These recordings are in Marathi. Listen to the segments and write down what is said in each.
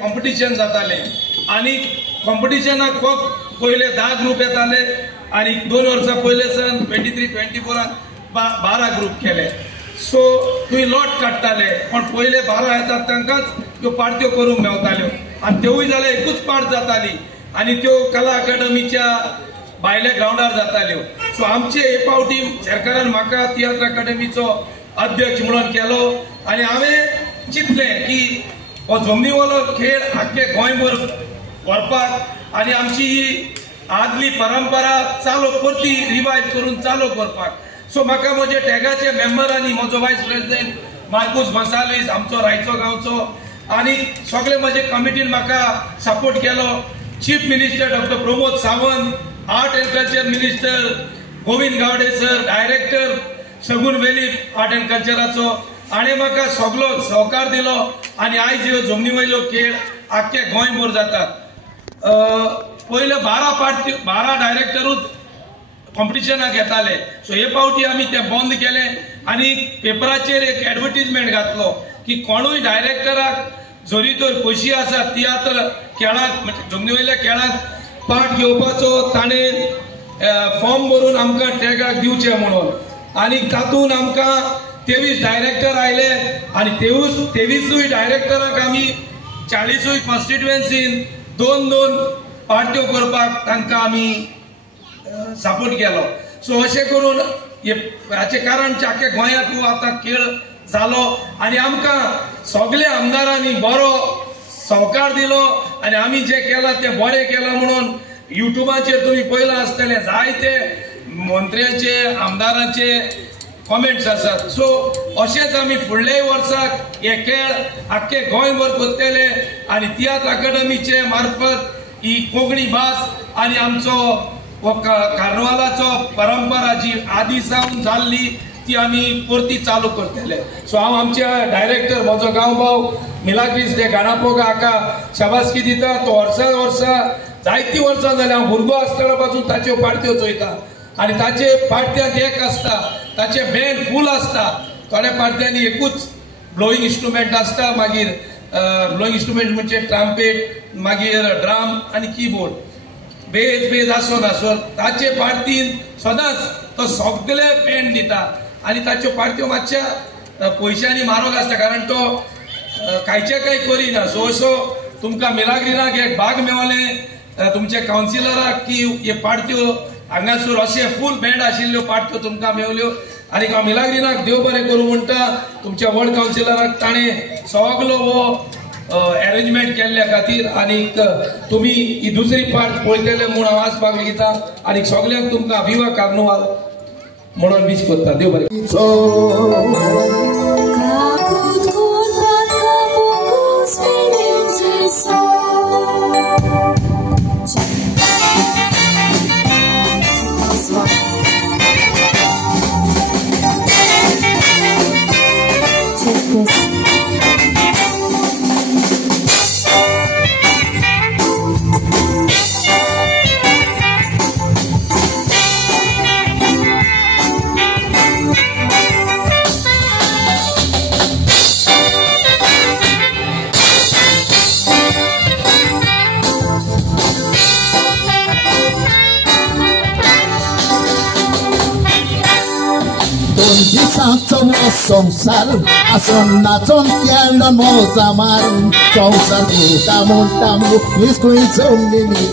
कॉम्पिटिशन जाताले आणि कॉम्पिटिशनाक फक्त पहिले 10 ग्रुप येताले आणि 2 वर्सां पहिले सन 23-24 12 ग्रुप केले. सो तुवें लॉट काडटाले पण पहिले 12 येतात तांकांच त्यो पार्ट्यो करूंक मेवताल्यो आणि त्योय जाल्यार एकूच पार्ट जाताली आणि त्यो कला अकादमीच्या भायल्या ग्राउंडार जाताल्यो. सो आमचे हे पावटी सरकारान म्हाका तियात्र अकादमीचो अध्यक्ष म्हणून केलो आणि हांवें चिंतलें की हो जमनीवालो खेळ आख्खे गोंयभर व्हरपाक आणि आमची ही आदली परंपरा चालू परती रिवायव करून चालू करपाक. सो म्हाका म्हजे टॅगाचे मेंबर आनी म्हजो वायस प्रेसिडेंट मार्कोस गोन्साल्वीस आमचो रायचो गांवचो आनी सगळे म्हजे कमिटीन म्हाका सपोर्ट केलो. Chief minister doctor Pramod Sawant, art and culture minister Govind Gawde sir, director Shagun Velip art and कल्चराचो आणि म्हाका सगळो सहकार दिलो आणि आयज ह्यो जमनी वयल्यो खेळ आख्खे गोंयभर जातात. पहिले 12 डायरेक्टरूच कॉम्पिटिशनाक येताले. सो हे पावटी आमी ते बंद केले आणि पेपराचेर एक एडवर्टिजमेंट घातलो की कोणूय डायरेक्टराक जरी तर खोशी आसा तियात्र खेळांत म्हणजे जमनी वयल्या खेळांत पार्ट घेवपाचो ताणें फॉर्म भरून आमकां टॅगाक दिवचे म्हणून आणि तातूंत आमकां 23 डायरेक्टर आयले आणि 23 डायरेक्टराक आमी 40 कॉन्स्टिट्युएन्सीन 2 पार्ट्यो करपाक तांकां आमी सपोर्ट केलो. सो अशें करून हाचे कारण आख्या गोंयांत आतां खेळ जालो आणि आमकां सगळ्या आमदारांनी बरो सहकार दिलो आणि आमी जे केलां तें बरें केलां म्हणून युट्यूबाचेर तुमी पळयलां आसतलें जायते मंत्र्याचे आमदारांचे कॉमेंट्स आसात. सो अशेंच आमी फुडले वर्साक हे खेळ आख्खे गोंयभर करतले आणि तियात्र अकादमीचे मार्फत ही कोंकणी भास आणि आमचो कार्नवालाचो परंपरा जी आदी सावन जाल्ली ती आमी परती चालू करतले. सो हांव आमच्या डायरेक्टर म्हजो गांवभाव मिलाग्रीस डे गाणापोगा हाका शाबासकी दिता. तो वर्सां जायतीं वर्सां जालीं हांव भुरगो आसतना पासून ताच्यो पार्ट्यो चोयता आणि ताचे पार्ट्यांत एक आसता ताचे बँड फूल आसता. थोड्या पार्ट्यांनी एकूच ब्लोईंग इंस्ट्रुमेंट आसता, मागीर ब्लोईंग इंस्ट्रुमेंट म्हणजे ट्रम्पेट, मागीर ड्रम आणि कीबोर्ड, बेज आसून ताचे पार्टीन सदांच तो सगळे बँड दिता आणि ताच्यो पार्ट्यो मातशा पयशांनी म्हारग आसता कारण तो कांयचे काही करिना सो तुमकां मिलाग्रिनाक एक भाग मेवले तुमच्या कावन्सिलराक की हे पार्ट्यो हांगासर अशे फूल बँड आशिल्ल्यो पार्ट्यो तुमकां मेवल्यो आनी हांव मिलाग्रिनाक देव बरें करूं म्हणटा तुमच्या वर्ड कावन्सिलराक ताणें सगलो हो अरेंजमेंट केल्ल्या खातीर आनीक तुमी ही दुसरी पार्ट पळयतले म्हूण हांव आसपाक लेगीता आनी सगल्यांक तुमकां विवा कार्नवाल म्हणून विश करता देव बरें संसार आसन नाचोन केन्ना मोजा मारून संसार तामो हिसकुई जमलेली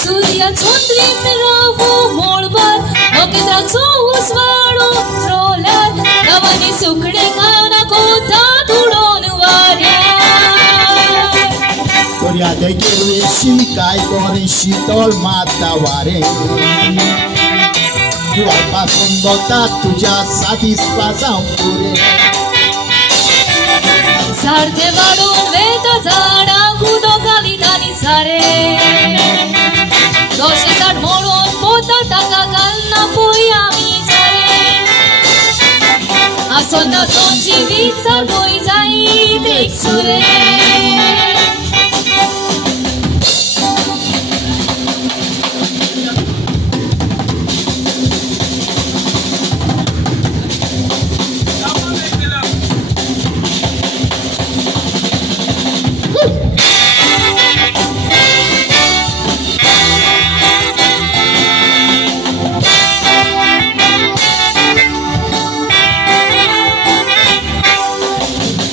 सूर्या चंद्रीन रावो मोळबार नकेत्राचो उजवाडो त्रोलार गावांनी सुकणे गावना कोता तुडोन वाऱ्यार कोर्यादे केलवेशी काय कोणी शीतल माता वारे पासून बोलता तुझ्या साथी स्वासाव पुरे सारते वाढून वेत झाडा गुदो घाली दानी सारे दोशे झाड मोडून पोता ताका घालना पोई आम्ही सारे आसो नाचोन जिवीत सारकोय जायत एक सुरे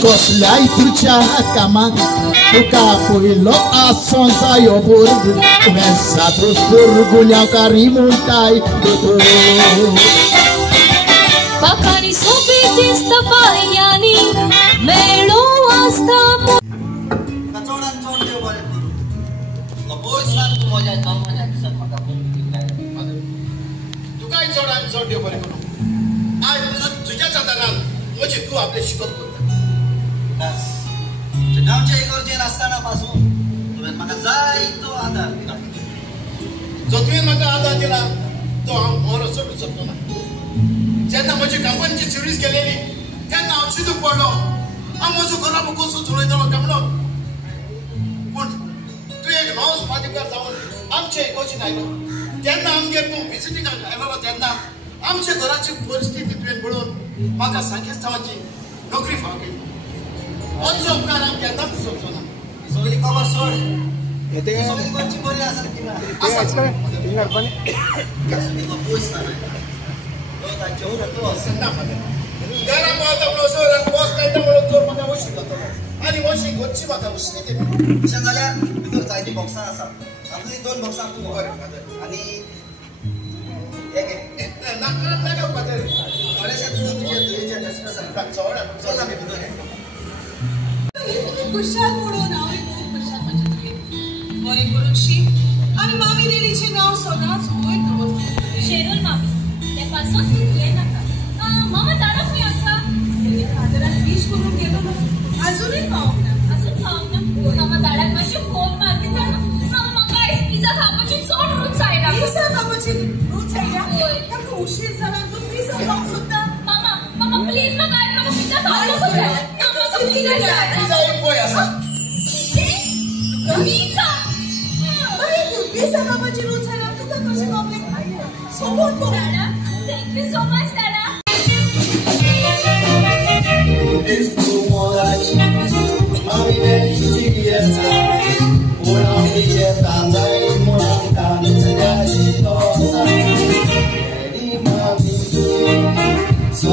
कसल्याय तुझ्या कामाक तुका पयलो आसोन जायो बोर्ड तुवें सातूर गुन्यांवकारी म्हणटाय दोतोर पाखांनी सोबीत दिसता पांयांनी मेळो आसता चोडान चोड देव बरें करूं बोय सांग तूं म्हज्या जल्माच्या दिसाक म्हाका तुकाय चोडान चोड देव बरें करूं आयज तुज्याच आदारान म्हजी तूं आपले शिकत करता गांवच्या इगोर्जेन आसतना पासून तुवें म्हाका जायतो आदार दिला जो तुवें म्हाका आदार दिला तो हांव मोरो सोडूंक शकतो ना जेन्ना म्हजी कामांची सिरीज केलेली तेन्ना हांव चिंतूक पडलो हांव म्हजो घरा कसो चलयतलो कामलो पूण तूं एक नवो समाजीकार जावन आमचे इगोर्जेन आयलो तेन्ना आमगेर तूं विजिटींगाक आयलो तेन्ना आमच्या घराची परिस्थिती तुवें पळोवन म्हाका सांगेस्तांवाची नोकरी फावो केली असो उपकार हांव केन्नाच विसरचो ना सगळी खबर सोड सगळी गोंयची बरी आसा की ना सगळी गो पयस ना तांचे उरतो घरा पावता म्हणून सोर पोस्ट येता म्हणून चोर म्हाका वशी घातलो आनी वशी घरची म्हाका उश्णी केली अशें जाल्यार भितर जायतीं बॉक्सां आसा हातूंतली 2 बॉक्सां तूं बरें आनी एक नाका फादर थोडेशे तुजें एक्सप्रेस आसा चल आमी भितर खुशाल म्हणून हांव खूब खुशाल म्हजे तुवें बरें करून शीक आनी मामी देवीचें नांव सदांच वयर दवरता शेरूल मामी ते पासून हें नाका मामा तारा खंय आसा फादरान विश करून गेलो अजूनय पावूंक ना अजून पावूंक ना मामा दाडाक मातशें फोन मारता मामा म्हाका आयज पिझ्झा खावपाची चड रूच आयला पिझ्झा खावपाची रूच आयला ताका उशीर जाला तूं पिझ्झा खावंक सोदता मामा प्लीज म्हाका पिझ्झा खावपाक जाय पिझ्झा जाय पिझ्झा एक पळय आसा पिझ्झा अरे पिझ्झा खावपाची रूच आयला तुका कशें खावपाक सपोर्ट कर दादा थँक यू सो मच दादा It's too much. I'm ready to get out. When I'm here, I'm ready. When I'm down, it's a guy. So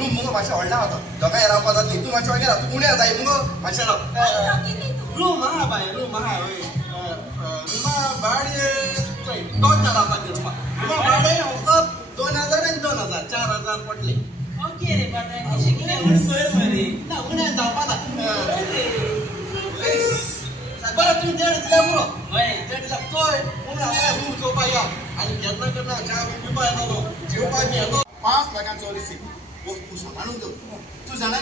room मुगो मातशें व्हडलें आसा दोगांय रावपा जातली तूं मातशें वागे राव उण्या जाय मुगो मातशें राव रूम आहा बाय रूम आहा वय रुमा भाडे चोय 2000 रावपाक रुमा भाडे फकत 2000 आनी 2000 4000 पडले ओके रे बाबा शिकले म्हण सोय मरे ना उण्या जावपा ना बरं तुम्ही देड दिल्या मुगो वय देड दिल्या चोय उण्या आपल्या रूम चोवपा या आनी केन्ना केन्ना च्या पिवपा येतालो जेवपाक येतो 5 लाखांचो रिसीट तू सांभाळून दो तू जाणा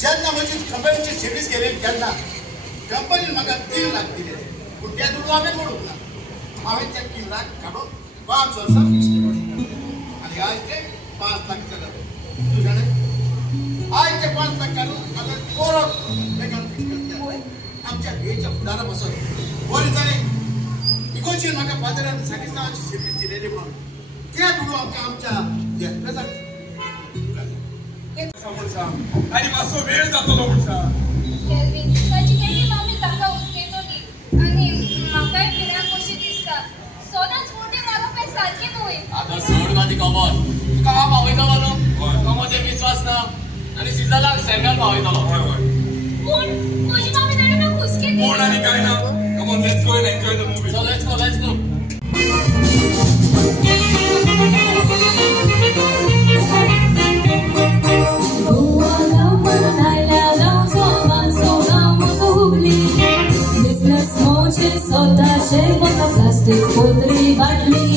जेन्ना म्हजी कंपनीची सर्वीस केली तेन्ना कंपनीन म्हाका 3 लाख दिले पूण ते दुडू हांवें म्हणूंक ना हांवें ते 3 लाख काडून 5 वर्सां फिक्स केलो आनी आयज ते 5 लाख जाले तू जाणा आयज ते 5 लाख काडून आतां परत बेकार फिक्स करता आमच्या हेच्या फुडारा बसोन बरें जालें इगोचेर म्हाका बाजारान साडे 6 सर्वीस दिलेली म्हणून ते दुडू आमकां आमच्या प्रेझेंट आणि मातसो वेळ जातलो म्हणटा केल्विन ताची केली मम्मी ताका उचकेतली आनी म्हाकाय फिराक कशी दिसता सोदांच मोठी मागप हे सारकी न्हय आतां सोड गा ती कमर तुका हांव पावयतलो न्हू कमोचेर विश्वास ना आनी सिजलाक सेंगल पावयतलो पूण म्हजी मम्मी ताणे म्हाका उचकेतली कोण आनी काय ना come on let's go and enjoy the movie so let's go Soda, się, bo na plastik, pudry, batli.